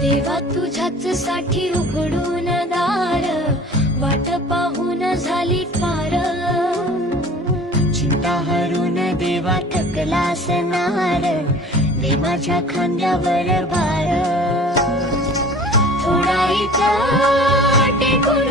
देवा तुझ्याच साठी उघडून दार, वाट पाहून झाली पार। चिंता हरून देवा थकला असणार, दे माझ्या खांद्यावर भार। थोडा इथं टेकून